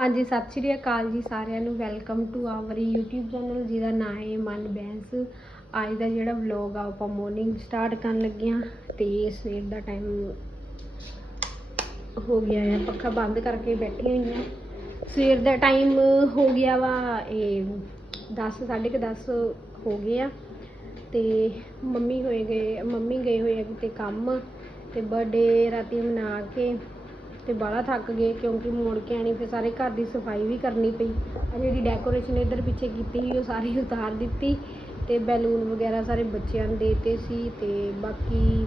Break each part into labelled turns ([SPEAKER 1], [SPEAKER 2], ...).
[SPEAKER 1] ਹਾਂਜੀ, ਸਤਿ ਸ਼੍ਰੀ ਅਕਾਲ ਜੀ ਸਾਰਿਆਂ ਨੂੰ। Welcome to our YouTube channel, ਜਿਹਦਾ ਨਾਮ ਹੈ ਮਨ ਬੈਂਸ। ਅੱਜ ਦਾ ਜਿਹੜਾ ਵਲੌਗ ਆ, ਉਹ ਆਪਾਂ ਮਾਰਨਿੰਗ ਸਟਾਰਟ ਕਰਨ ਲੱਗੇ ਹਾਂ ਤੇ ਸਵੇਰ ਦਾ ਟਾਈਮ ਹੋ ਗਿਆ ਹੈ ਪੱਖਾ ਬੰਦ ਕਰਕੇ ਬੈਠੀ ਹੋਈ ਹਾਂ ਸਵੇਰ ਦਾ ਟਾਈਮ ਹੋ ਗਿਆ ਵਾ, ਇਹ 10 10:30 ਹੋ ਗਏ ਆ। ਤੇ ਮੰਮੀ ਹੋਏ ਗਏ, ਮੰਮੀ ਗਏ ਹੋਏ ਆ ਕਿਤੇ ਕੰਮ। ਤੇ ਬਰਥਡੇ ਰਾਤੀ ਮਨਾ ਕੇ ਤੇ ਬਾਹਲਾ ਥੱਕ ਗਏ ਕਿਉਂਕਿ ਮੁੜ ਕੇ ਆਣੀ ਫਿਰ ਸਾਰੇ ਘਰ ਦੀ ਸਫ਼ਾਈ ਵੀ ਕਰਨੀ ਪਈ। ਆ ਜਿਹੜੀ ਡੈਕੋਰੇਸ਼ਨ ਇੱਧਰ ਪਿੱਛੇ ਕੀਤੀ ਸੀ, ਉਹ ਸਾਰੀ ਉਤਾਰ ਦਿੱਤੀ ਤੇ ਬੈਲੂਨ ਵਗੈਰਾ ਸਾਰੇ ਬੱਚਿਆਂ ਨੂੰ ਦੇਤੇ ਸੀ ਤੇ ਬਾਕੀ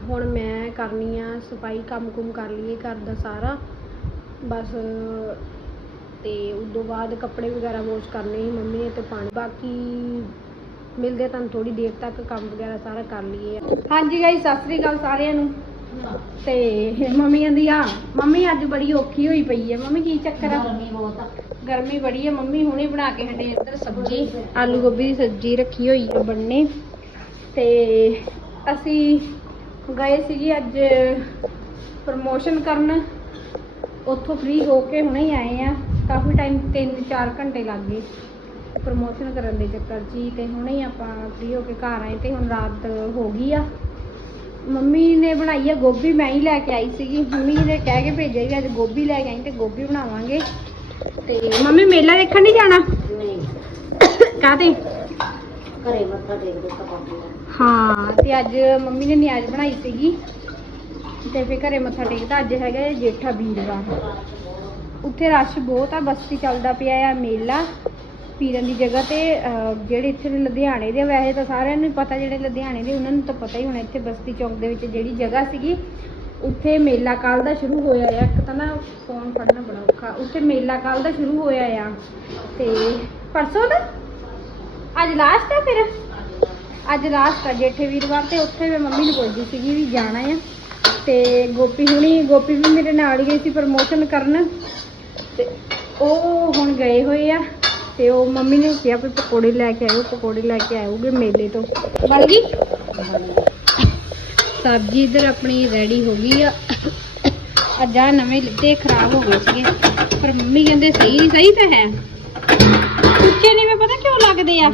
[SPEAKER 1] ਹੁਣ ਮੈਂ ਕਰਨੀ ਆ ਸਫ਼ਾਈ ਕੰਮ ਕੁਮ ਕਰ ਲਈਏ ਘਰ ਦਾ ਸਾਰਾ। ਬਸ ਤੇ ਉਦੋਂ ਬਾਅਦ ਕੱਪੜੇ ਵਗੈਰਾ ਵਾਸ਼ ਕਰਨੇ ਸੀ ਮੰਮੀ ਨੇ ਤੇ ਪਾਣੀ ਬਾਕੀ ਮਿਲਦੇ ਆ ਤੁਹਾਨੂੰ ਥੋੜੀ ਦੇਰ ਤੱਕ ਕੰਮ ਵਗੈਰਾ ਸਾਰਾ ਕਰ ਲਈਏ। ਹਾਂਜੀ ਗਾਈ ਸਤਿ ਸ੍ਰੀ ਅਕਾਲ ਸਾਰਿਆਂ ਨੂੰ। ਤੇ ਮੰਮੀ ਕਹਿੰਦੀ ਆ ਮੰਮੀ ਅੱਜ ਬੜੀ ਔਖੀ ਹੋਈ ਪਈ ਹੈ ਮੰਮੀ ਕੀ ਚੱਕਰ ਆ?
[SPEAKER 2] ਗਰਮੀ ਬਹੁਤ ਆ।
[SPEAKER 1] ਗਰਮੀ ਬੜੀ ਹੈ ਮੰਮੀ ਹੁਣੇ ਬਣਾ ਕੇ ਹਟੇ ਇੱਧਰ ਸਬਜ਼ੀ। ਆਲੂ ਗੋਭੀ ਦੀ ਸਬਜ਼ੀ ਰੱਖੀ ਹੋਈ ਹੈ ਬੰਨੇ ਤੇ ਅਸੀਂ ਗਏ ਸੀਗੇ ਅੱਜ ਪ੍ਰਮੋਸ਼ਨ ਕਰਨ। ਉੱਥੋਂ ਫ੍ਰੀ ਹੋ ਕੇ ਹੁਣੇ ਹੀ ਆਏ ਆ। ਕਾਫੀ ਟਾਈਮ 3-4 ਘੰਟੇ ਲੱਗ ਗਏ। ਪ੍ਰਮੋਸ਼ਨ ਕਰਨ ਦੇ ਚੱਕਰ 'ਚ ਹੀ ਤੇ ਹੁਣੇ ਹੀ ਆਪਾਂ ਫ੍ਰੀ ਹੋ ਕੇ ਘਰ ਆਏ ਤੇ ਹੁਣ ਰਾਤ ਹੋ ਗਈ ਆ। ਮੰਮੀ ਨੇ ਬਣਾਈ ਆ ਗੋਭੀ ਮੈਂ ਹੀ ਲੈ ਕੇ ਆਈ ਸੀਗੀ। ਮੰਮੀ ਨੇ ਕਹਿ ਕੇ ਭੇਜਿਆ ਵੀ ਅੱਜ ਗੋਭੀ ਲੈ ਕੇ ਆਈ ਤੇ ਗੋਭੀ ਬਣਾਵਾਂਗੇ। ਤੇ ਮੰਮੀ ਮੇਲਾ ਦੇਖਣ ਨਹੀਂ ਜਾਣਾ?
[SPEAKER 2] ਨਹੀਂ।
[SPEAKER 1] ਕਾਹਤੇ
[SPEAKER 2] ਘਰੇ ਮੱਥਾ ਟੇਕਦੇ ਕਪਾਉਂਦੇ
[SPEAKER 1] ਹਾਂ ਤੇ ਅੱਜ ਮੰਮੀ ਨੇ ਨਿਆਜ ਬਣਾਈ ਸੀਗੀ। ਤੇ ਫੇ ਘਰੇ ਮੱਥਾ ਟੇਕਦਾ ਅੱਜ ਹੈਗਾ ਜੇਠਾ ਵੀਰਵਾਰ। ਉੱਥੇ ਰਸ਼ ਬਹੁਤ ਆ ਬਸਤੀ ਚੱਲਦਾ ਪਿਆ ਆ ਮੇਲਾ। ਪੀਰਾਂ ਦੀ ਜਗ੍ਹਾ ਤੇ ਜਿਹੜੇ ਇੱਥੇ ਦੇ ਲੁਧਿਆਣੇ ਦੇ ਵੈਸੇ ਤਾਂ ਸਾਰਿਆਂ ਨੂੰ ਪਤਾ ਜਿਹੜੇ ਲੁਧਿਆਣੇ ਦੇ, ਉਹਨਾਂ ਨੂੰ ਤਾਂ ਪਤਾ ਹੀ ਹੋਣਾ ਇੱਥੇ ਬਸਤੀ ਚੌਕ ਦੇ ਵਿੱਚ ਜਿਹੜੀ ਜਗ੍ਹਾ ਸੀਗੀ। ਉੱਥੇ ਮੇਲਾ ਕਾਲ ਦਾ ਸ਼ੁਰੂ ਹੋਇਆ ਆ, ਇੱਕ ਤਾਂ ਨਾ ਫੋਨ ਫੜਨਾ ਬੜਾ ਔਖਾ, ਉੱਥੇ ਮੇਲਾ ਕਾਲ ਦਾ ਸ਼ੁਰੂ ਹੋਇਆ ਆ, ਤੇ ਪਰਸੋਂ ਦਾ? ਅੱਜ ਲਾਸਟ ਆ ਫਿਰ? ਅੱਜ ਲਾਸਟ ਆ ਜੇਠੇ ਵੀਰਵਾਰ ਤੇ, ਉੱਥੇ ਮੈਂ ਮੰਮੀ ਨੂੰ ਪੁੱਛਦੀ ਸੀਗੀ ਵੀ ਜਾਣਾ ਆ। ਤੇ ਗੋਪੀ ਹੁਣੀ, ਗੋਪੀ ਵੀ ਮੇਰੇ ਨਾਲ ਹੀ ਗਈ ਸੀ ਪ੍ਰਮੋਸ਼ਨ ਕਰਨ, ਤੇ ਉਹ ਹੁਣ ਗਏ ਹੋਏ ਆ। ਤੇ ਉਹ ਮੰਮੀ ਨੇ ਕਿਹਾ ਵੀ ਪਕੌੜੇ ਲੈ ਕੇ ਆਇਓ ਪਕੌੜੇ ਲੈ ਕੇ ਆਇਓਗੇ ਮੇਲੇ ਤੋਂ। ਬਣ ਗਈ? ਸਬਜ਼ੀ ਇਧਰ ਆਪਣੀ ਰੈਡੀ ਹੋ ਗਈ ਆ। ਅੱਜ ਆ ਨਵੇਂ ਲਿੱਤੇ ਖਰਾਬ ਹੋ ਗਏ ਸੀਗੇ। ਪਰ ਮੰਮੀ ਕਹਿੰਦੇ ਸਹੀ ਸਹੀ ਤਾਂ ਹੈ। ਉੱਚੇ ਨਹੀਂ ਮੈਂ ਪਤਾ ਕਿਉਂ ਲੱਗਦੇ ਆ?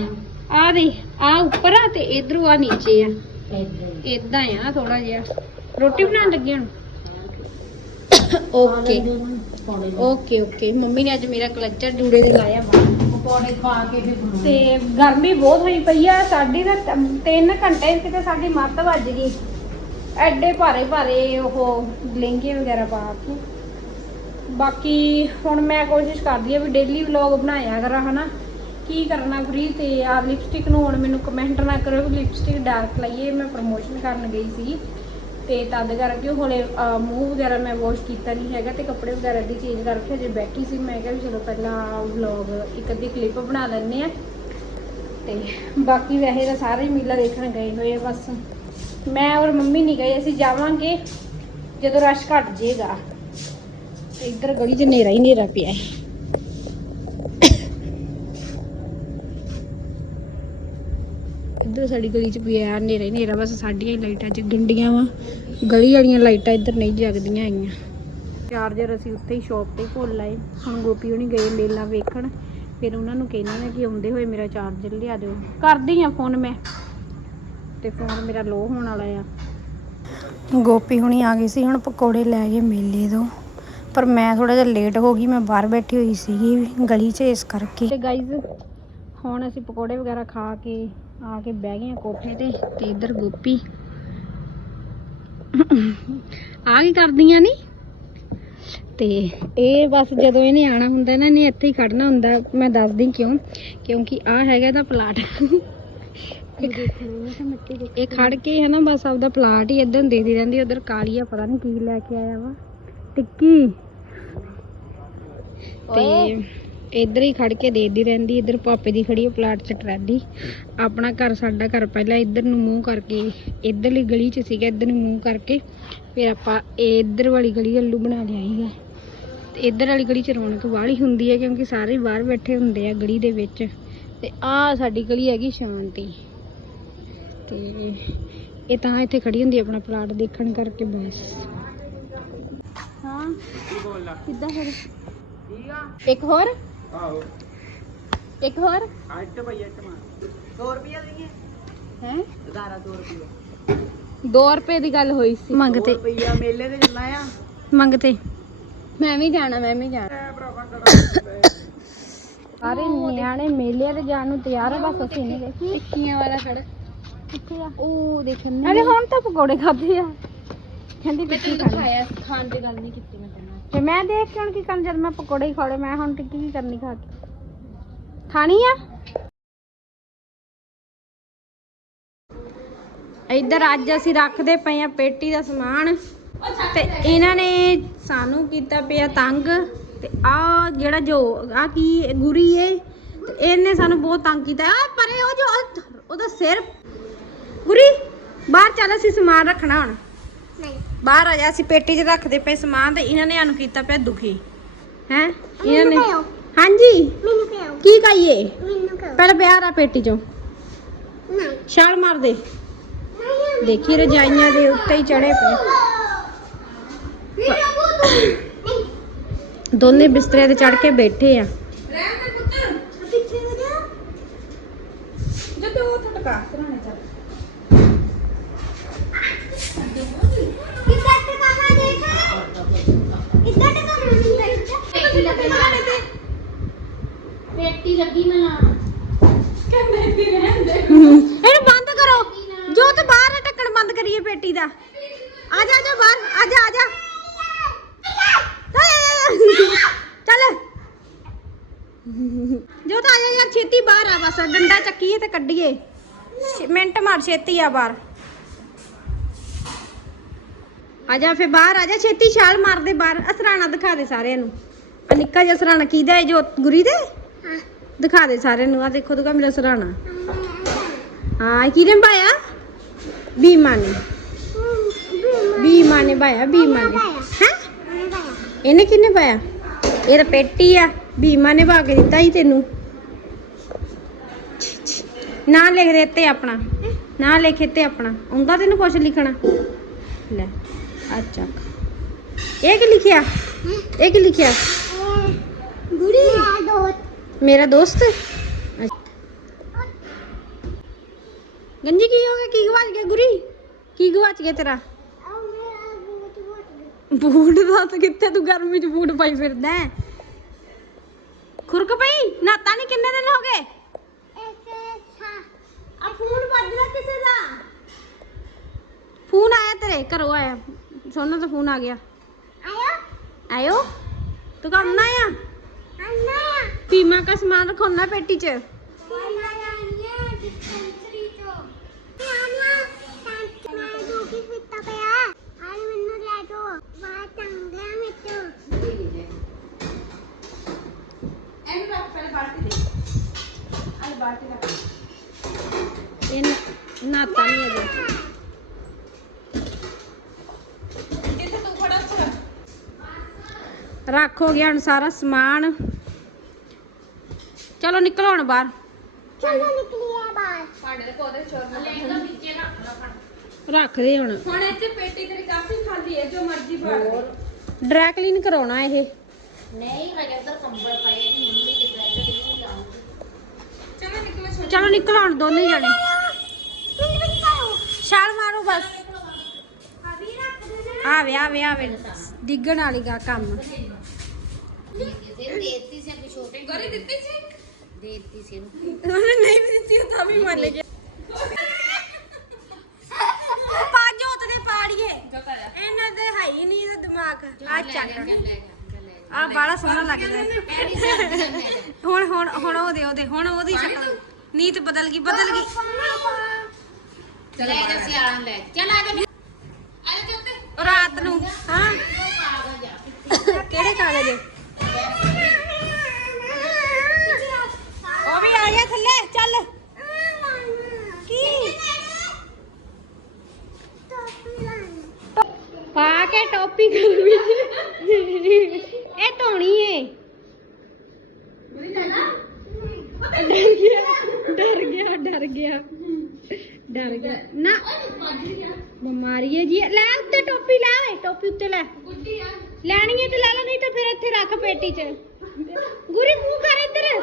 [SPEAKER 1] ਆ ਦੇ ਆ ਉੱਪਰ ਆ ਤੇ ਇਧਰੋਂ ਆ ਨੀਚੇ ਆ। ਇਦਾਂ ਆ ਥੋੜਾ ਜਿਹਾ। ਰੋਟੀ ਬਣਾਉਣ ਲੱਗੇ ਹੁਣ? ਓਕੇ ਓਕੇ ਓਕੇ ਮੰਮੀ ਨੇ ਅੱਜ ਮੇਰਾ ਕਲਚਰ ਜੂੜੇ ਦੇ ਲਾਇਆ ਵਾ।
[SPEAKER 2] ਪਕੌੜੇ ਖਾ ਕੇ ਫਿਰ
[SPEAKER 1] ਤੇ ਗਰਮੀ ਬਹੁਤ ਹੋਈ ਪਈ ਆ, ਸਾਡੀ ਤਾਂ 3 ਘੰਟੇ ਕਿਤੇ ਸਾਡੀ ਮੱਤ ਵੱਜ ਗਈ। ਐਡੇ ਭਾਰੇ ਭਾਰੇ ਉਹ ਲਹਿੰਗੇ ਵਗੈਰਾ ਪਾ ਕੇ। ਬਾਕੀ ਹੁਣ ਮੈਂ ਕੋਸ਼ਿਸ਼ ਕਰਦੀ ਆ ਵੀ ਡੇਲੀ ਵਲੌਗ ਬਣਾਇਆ ਕਰਾਂ, ਹਨਾ। ਕੀ ਕਰਨਾ ਫਰੀ ਤੇ ਆ ਲਿਪਸਟਿਕ ਨੂੰ ਹੁਣ ਮੈਨੂੰ ਕਮੈਂਟ ਨਾ ਕਰੋ ਵੀ ਲਿਪਸਟਿਕ ਡਾਰਕ ਲਾਈਏ, ਮੈਂ ਪ੍ਰਮੋਸ਼ਨ ਕਰਨ ਗਈ ਸੀ ਤੇ ਤਦ ਕਰਕੇ ਹੁਣੇ ਅਹ, ਮੂੰਹ ਵਗੈਰਾ ਮੈਂ ਵਾਸ਼ ਕੀਤਾ ਨਹੀਂ ਹੈਗਾ ਤੇ ਕੱਪੜੇ ਵਗੈਰਾ ਦੀ ਚੇਂਜ ਕਰਕੇ ਅਜੇ ਬੈਠੀ ਸੀ। ਮੈਂ ਕਿਹਾ ਵੀ ਚਲੋ ਪਹਿਲਾਂ ਵਲੌਗ ਇੱਕ ਅੱਧੀ ਕਲਿੱਪ ਬਣਾ ਲੈਂਦੇ ਆ ਤੇ ਬਾਕੀ ਵੈਸੇ ਤਾਂ ਸਾਰੇ ਮੇਲਾ ਦੇਖਣ ਗਏ ਹੋਏ ਬਸ। ਮੈਂ ਔਰ ਮੰਮੀ ਨਹੀਂ ਗਏ ਅਸੀਂ ਜਾਵਾਂਗੇ ਜਦੋਂ ਰਸ਼ ਘਟ ਜੇਗਾ। ਤੇ ਇੱਧਰ ਗਲੀ 'ਚ ਹਨੇਰਾ ਹੀ ਹਨੇਰਾ ਪਿਆ ਹੈ। ਇੱਧਰ ਸਾਡੀ ਗਲੀ 'ਚ ਪਿਆ ਹਨੇਰਾ ਹੀ ਹਨੇਰਾ ਬਸ ਸਾਡੀਆਂ ਹੀ ਲਾਈਟਾਂ 'ਚ ਗੰਡੀਆਂ ਵਾ। ਗਲੀ ਵਾਲੀਆਂ ਲਾਈਟਾਂ ਇੱਧਰ ਨਹੀਂ ਜਗਦੀਆਂ ਹੈਗੀਆਂ। ਚਾਰਜਰ ਅਸੀਂ ਉੱਥੇ ਹੀ ਸ਼ਾਪ ਤੇ ਭੁੱਲ ਆਏ। ਹੁਣ ਗੋਪੀ ਹੋਣੀ ਗਏ ਮੇਲਾ ਵੇਖਣ। ਫਿਰ ਉਹਨਾਂ ਨੂੰ ਕਹਿੰਦੀ ਆ ਕਿ ਆਉਂਦੇ ਹੋਏ ਮੇਰਾ ਚਾਰਜਰ ਲਿਆ ਦਿਓ। ਕਰਦੀ ਆ ਫੋਨ ਮੈਂ। ਤੇ ਫੋਨ ਮੇਰਾ ਲੋ ਹੋਣ ਵਾਲਾ ਆ। ਗੋਪੀ ਹੁਣੀ ਆ ਗਈ ਸੀ ਹੁਣ ਪਕੌੜੇ ਲੈ ਗਏ ਮੇਲੇ ਤੋਂ। ਪਰ ਮੈਂ ਥੋੜਾ ਜਿਹਾ ਲੇਟ ਹੋ ਗਈ ਮੈਂ ਬਾਹਰ ਬੈਠੀ ਹੋਈ ਸੀਗੀ ਗਲੀ 'ਚ ਇਸ ਕਰਕੇ। ਤੇ ਗਾਈਜ਼ ਹੁਣ ਅਸੀਂ ਪਕੌੜੇ ਵਗੈਰਾ ਖਾ ਕੇ ਆ ਕੇ ਬਹਿ ਗਏ ਕੋਠੇ ਤੇ ਤੇ ਇੱਧਰ ਗੋਪੀ। ਆ ਕੀ ਕਰਦੀਆਂ ਨਹੀਂ ਤੇ ਇਹ ਬਸ ਜਦੋਂ ਇਹਨੇ ਆਣਾ ਹੁੰਦਾ ਨਾ, ਇਹਨੇ ਇੱਥੇ ਹੀ ਖੜਨਾ ਹੁੰਦਾ। ਮੈਂ ਦੱਸਦੀ ਕਿਉਂ? ਕਿਉਂਕਿ ਆ ਹੈਗਾ ਇਹਦਾ ਪਲਾਟ। ਇਹ ਖੜ ਕੇ ਹੈ ਨਾ, ਬਸ ਆਪਦਾ ਪਲਾਟ ਹੀ ਇਦਾਂ ਦੇਦੀ ਰਹਿੰਦੀ, ਉਧਰ ਕਾਲੀਆ ਪਤਾ ਨਹੀਂ ਕੀ ਲੈ ਕੇ ਆਇਆ ਵਾ। ਟਿੱਕੀ। ਤੇ ਇੱਧਰ ਹੀ ਖੜ ਕੇ ਦੇਖਦੀ ਰਹਿੰਦੀ ਇੱਧਰ ਪਾਪੇ ਦੀ ਖੜੀ ਆ ਪਲਾਟ 'ਚ ਟਰੈਲੀ ਆਪਣਾ ਘਰ ਸਾਡਾ ਘਰ ਪਹਿਲਾਂ ਇੱਧਰ ਨੂੰ ਮੂੰਹ ਕਰਕੇ ਇੱਧਰਲੀ ਗਲੀ 'ਚ ਸੀਗਾ ਇੱਧਰ ਨੂੰ ਮੂੰਹ ਕਰਕੇ ਫਿਰ ਆਪਾਂ ਇਹ ਇੱਧਰ ਵਾਲੀ ਗਲੀ ਵੱਲੋਂ ਬਣਾ ਲਿਆ ਸੀਗਾ। ਤੇ ਇੱਧਰ ਵਾਲੀ ਗਲੀ 'ਚ ਰੌਣਕ ਵਾਲੀ ਹੁੰਦੀ ਹੈ ਕਿਉਂਕਿ ਸਾਰੇ ਬਾਹਰ ਬੈਠੇ ਹੁੰਦੇ ਆ ਗਲੀ ਦੇ ਵਿੱਚ। ਤੇ ਆਹ ਸਾਡੀ ਗਲੀ ਹੈਗੀ ਸ਼ਾਂਤੀ। ਤੇ ਇਹ ਤਾਂ ਇੱਥੇ ਖੜੀ ਹੁੰਦੀ ਆਪਣਾ ਪਲਾਟ ਦੇਖਣ ਕਰਕੇ ਬਸ। ਹਾਂ। ਕਿੱਦਾਂ ਫਿਰ
[SPEAKER 3] ਠੀਕ ਆ।
[SPEAKER 1] ਇੱਕ ਹੋਰ?
[SPEAKER 3] ਆਹੋ।
[SPEAKER 1] ਇੱਕ ਹੋਰ?
[SPEAKER 3] ਅੱਟ ਭਈਆ ਅੱਟ ਮਾਰ। 100 ਰੁਪਏ ਲਈਏ
[SPEAKER 1] ਹੈ?
[SPEAKER 3] 1100 ਰੁਪਏ
[SPEAKER 1] 2 ਰੁਪਏ ਦੀ ਗੱਲ ਹੋਈ ਸੀ। ਮੰਗਤੇ
[SPEAKER 3] ਰੁਪਈਆ ਮੇਲੇ ਤੇ ਚੱਲਣਾ ਆ।
[SPEAKER 1] ਮੰਗਤੇ ਮੈਂ ਵੀ ਜਾਣਾ ਮੈਂ ਵੀ ਜਾਣਾ।
[SPEAKER 3] ਐ ਭਰਾਵਾ ਕੜਾ
[SPEAKER 1] ਸਾਰੇ ਨਿਆਣੇ ਮੇਲੇ ਤੇ ਜਾਣ ਨੂੰ ਤਿਆਰ ਆ ਬਸ ਅਸੀਂ ਨਹੀਂ ਗਏ ਟਿੱਕੀਆਂ ਵਾਲਾ ਖੜ। ਕਿੱਥੇ ਆ। ਉਹ ਦੇਖਣ ਅਰੇ ਹੁਣ ਤਾਂ ਪਕੌੜੇ ਖਾਦੇ ਆ। ਕਹਿੰਦੀ ਟਿੱਕੀ ਖਾਇਆ ਖਾਣ ਦੀ ਗੱਲ ਨਹੀਂ ਕੀਤੀ ਮੈਂ ਤੈਨੂੰ। ਤੇ ਮੈਂ ਦੇਖ ਕੇ ਹੁਣ ਕੀ ਕਰਨ, ਜਦ ਮੈਂ ਪਕੌੜੇ ਹੀ ਖਾੜੇ ਮੈਂ ਹੁਣ ਟਿੱਕੀ ਕੀ ਕਰਨੀ ਖਾ ਕੇ? ਖਾਣੀ ਆ? ਇੱਧਰ ਅੱਜ ਅਸੀਂ ਰੱਖਦੇ ਪਏ ਆ ਪੇਟੀ ਦਾ ਸਮਾਨ ਤੇ ਇਹਨਾਂ ਨੇ ਸਾਨੂੰ ਕੀਤਾ ਪਿਆ ਤੰਗ ਤੇ ਆ ਜਿਹੜਾ ਜੋ, ਆ ਕੀ ਗੁਰੀ ਏ? ਤੇ ਇਹਨੇ ਸਾਨੂੰ ਬਹੁਤ ਤੰਗ ਕੀਤਾ। ਆ ਪਰੇ ਉਹ ਜੋ ਉਹਦਾ ਸਿਰ। ਗੁਰੀ, ਬਾਹਰ ਚੱਲ ਅਸੀਂ ਸਮਾਨ ਰੱਖਣਾ ਹੁਣ। ਬਾਹਰ ਆ ਜਾ ਅਸੀਂ ਪੇਟੀ 'ਚ ਰੱਖਦੇ ਪਏ ਸਮਾਨ ਤੇ ਇਹਨਾਂ ਨੇ ਸਾਨੂੰ ਕੀਤਾ ਪਿਆ ਦੁਖੀ। ਹੈ? ਇਹਨਾਂ ਨੇ ਹਾਂਜੀ।
[SPEAKER 2] ਮੈਨੂੰ ਪਿਆਓ
[SPEAKER 1] ਕੀ ਕਹੀਏ
[SPEAKER 2] ਮੈਨੂੰ ਕਹੋ
[SPEAKER 1] ਪਹਿਲਾਂ ਪਿਆਰ ਆ ਪੇਟੀ 'ਚੋਂ।
[SPEAKER 2] ਨਹੀਂ।
[SPEAKER 1] ਛਾਲ ਮਾਰ ਦੇ ਦੇਖੀ ਰਜਾਈਆਂ ਦੇ ਉੱਤੇ ਹੀ ਚੜੇ ਪਏ। ਦੋਨੇ ਬਿਸਤਰੇ ਤੇ ਚੜ ਕੇ ਬੈਠੇ ਆ।
[SPEAKER 2] ਪਿੱਛੇ ਹੋ ਜਾ।
[SPEAKER 1] ਜਦੋਂ ਉਹ ਥਟਕਾ ਸਰਾਣੇ ਚੱਲ
[SPEAKER 2] ਕਿੱਦਾਂ ਟਿਕਾਣਾ ਦੇਖ ਇੱਦਾਂ ਟਿਕਾਣਾ ਦੇਖ ਪੇਟੀ ਲੱਗੀ ਨਾ
[SPEAKER 1] ਇਹਨੂੰ ਬੰਦ ਕਰੋ। ਜੋ ਤੇ ਬਾਹਰ ਆ, ਬੰਦ ਕਰੀਏ ਪੇਟੀ ਦਾ। ਆ ਜਾ ਜਾ ਬਾਹਰ। ਆ ਜਾ ਆ ਜਾ। ਚੱਲ। ਜੋ ਤਾਂ ਆ ਜਾ ਯਾਰ ਛੇਤੀ ਬਾਹਰ ਆ ਬਸ। ਡੰਡਾ ਚੱਕੀਏ ਤੇ ਕੱਢੀਏ। ਮਿੰਟ ਮਾਰ ਛੇਤੀ ਆ ਬਾਹਰ। ਆ ਜਾ ਫੇ ਬਾਹਰ ਆ ਜਾ। ਛੇਤੀ ਛਾਲ ਮਾਰਦੇ ਬਾਹਰ। ਅਸਰਾਣਾ ਦਿਖਾ ਦੇ ਸਾਰਿਆਂ ਨੂੰ। ਆ ਨਿੱਕਾ ਜਿਹਾ ਅਸਰਾਣਾ ਕਿਹਦਾ ਹੈ ਜੋ? ਗੁਰੀ ਦੇ? ਦਿਖਾ ਦੇ ਸਾਰਿਆਂ ਨੂੰ ਆ ਦੇਖੋ ਦਿਖਾ ਮੇਰਾ ਸਰਾਣਾ। ਹਾਂ ਕਿਹਨੇ ਪਾਇਆ ਬੀਮਾ ਨੇ ਬੀਮਾ ਨੇ ਪਾਇਆ ਬੀਮਾ ਨੇ ਹੈ? ਇਹਨੇ ਕਿਹਨੇ ਪਾਇਆ? ਇਹ ਤਾਂ ਆ ਬੀਮਾ ਨੇ ਪਾ ਕੇ ਦਿੱਤਾ ਹੀ ਤੈਨੂੰ। ਨਾਂ ਲਿਖ ਦੇ ਤੇ ਆਪਣਾ। ਨਾ ਲਿਖ ਤੇ ਆਪਣਾ। ਆਉਂਦਾ ਤੈਨੂੰ ਕੁਛ ਲਿਖਣਾ? ਲੈ ਆ ਚੱਕ। ਇਹ ਕੀ ਲਿਖਿਆ? ਇਹ ਕੀ ਲਿਖਿਆ?
[SPEAKER 2] ਗੁੜੀ
[SPEAKER 1] ਮੇਰਾ ਦੋਸਤ? ਗੰਜੀ ਕੀ ਹੋ ਗਿਆ? ਕੀ ਗਵਾਚ ਗਿਆ ਗੁਰੀ? ਕੀ ਗਵਾਚ ਗਿਆ ਤੇਰਾ?
[SPEAKER 2] ਬੂਟ
[SPEAKER 1] ਦਾ ਤਾਂ ਕਿੱਥੇ ਤੂੰ ਗਰਮੀ 'ਚ ਬੂਟ ਪਾਈ ਫਿਰਦਾ ਹੈ? ਖੁਰਕ ਪਈ? ਨਾਤਾ ਨਹੀਂ ਕਿੰਨੇ ਦਿਨ ਹੋ ਗਏ? ਆ ਫੋਨ ਵੱਜਦਾ ਕਿਸੇ ਦਾ? ਫੋਨ ਆਇਆ ਤੇਰੇ ਘਰੋਂ ਆਇਆ। ਸੋਨਾ ਦਾ ਫੋਨ ਆ ਗਿਆ।
[SPEAKER 2] ਆਇਆ?
[SPEAKER 1] ਆਇਓ। ਤੂੰ ਕੰਮ ਨਾ ਆ
[SPEAKER 2] ਅੰਨਾ
[SPEAKER 1] ਪੀਮਾ ਦਾ ਸਮਾਨ ਰਖਾਉਣਾ ਪੇਟੀ 'ਚ? ਇਹ ਨ- ਨਾਤਾ ਨਹੀਂ ਉੱਥੇ ਰੱਖ ਹੋ ਗਿਆ ਹੁਣ ਸਾਰਾ ਸਮਾਨ। ਚਲੋ ਨਿਕਲੋ ਹੁਣ ਬਾਹਰ।
[SPEAKER 2] ਚਲੋ ਨਿਕਲੀਏ ਬਾਹਰ।
[SPEAKER 1] ਸਾਡੇ ਦੇ ਪੌਦੇ ਚੋਰ ਰੱਖ ਦੇ ਹੁਣ। ਹੁਣ ਇੱਥੇ ਪੇਟੀ ਤੇਰੀ ਕਾਫੀ ਖਾਲੀ ਹੈ ਜੋ ਮਰਜ਼ੀ ਪਾ ਡਰਾਈ ਕਲੀਨ ਕਰਾਉਣਾ ਇਹ।
[SPEAKER 2] ਨਹੀਂ ਰਜਿੰਦਰ ਕੰਬਲ ਪਏ ਦੀ ਮੰਮੀ ਦੇ ਬੈੱਡ ਤੇ ਨਹੀਂ ਲਾਉਂਦੀ
[SPEAKER 1] ਚਲੋ ਨਿਕਲੋ ਹੁਣ ਦੋਨੇ ਜਣੇ। ਛਾਲ ਮਾਰੋ ਬਸ। ਆਵੇ ਆਵੇ ਆਵੇ। ਡਿੱਗਣ ਵਾਲੀ ਗਾ ਕੰਮ।
[SPEAKER 2] ਦੇਤੀ ਸੀ ਛੋਟੇ ਗਰੀ ਦਿੱਤੀ ਸੀ? ਦੇਤੀ ਸੀ
[SPEAKER 1] ਉਹਨੇ ਨਹੀਂ ਵੀ ਦਿੱਤੀ ਉਹ ਤਾਂ ਵੀ ਮੰਨ ਗਿਆ। ਪਾ ਜੋਤ ਦੇ ਪਾੜੀਏ। ਇਹਨਾਂ ਦੇ ਹੈ ਹੀ ਨਹੀਂ ਇਹਦਾ ਦਿਮਾਗ। ਆ ਚੱਕ। ਆ ਬੜਾ ਸੋਹਣਾ ਲੱਗਦਾ। ਹੁਣ ਹੁਣ ਹੁਣ ਉਹਦੇ ਉਹਦੇ ਹੁਣ ਉਹਦੀ ਸ਼ਕਲ ਨੀਤ ਬਦਲ ਗਈ ਬਦਲ ਗਈ।
[SPEAKER 2] ਚਲੇ ਜਾ ਸਿਆਲਾਂ ਲੈ ਚੱਲ ਆ ਜਾ
[SPEAKER 1] ਰਾਤ ਨੂੰ ਹਾਂ। ਕਿਹੜੇ ਕਾਗਜ਼ ਗਿਆ ਥੱਲੇ, ਚੱਲ। ਕੀ? ਪਾ ਕੇ ਟੋਪੀ ਕਰ ਵਿੱਚ। ਇਹ ਧੋਣੀ ਏ। ਡਰ ਗਿਆ ਡਰ ਗਿਆ ਡਰ ਗਿਆ। ਡਰ ਗਿਆ ਨਾ। ਬਿਮਾਰੀ ਹੈ ਜੀ। ਲੈ ਉੱਤੇ ਟੋਪੀ ਲੈ ਓਏ ਟੋਪੀ ਉੱਤੇ ਲੈ। ਲੈਣੀ ਹੈ ਤੇ ਲੈ ਲੈ, ਨਹੀਂ ਤਾਂ ਫਿਰ ਇੱਥੇ ਰੱਖ ਪੇਟੀ 'ਚ। ਗੁਰੀ, ਮੂੰਹ ਕਰ ਇੱਧਰ।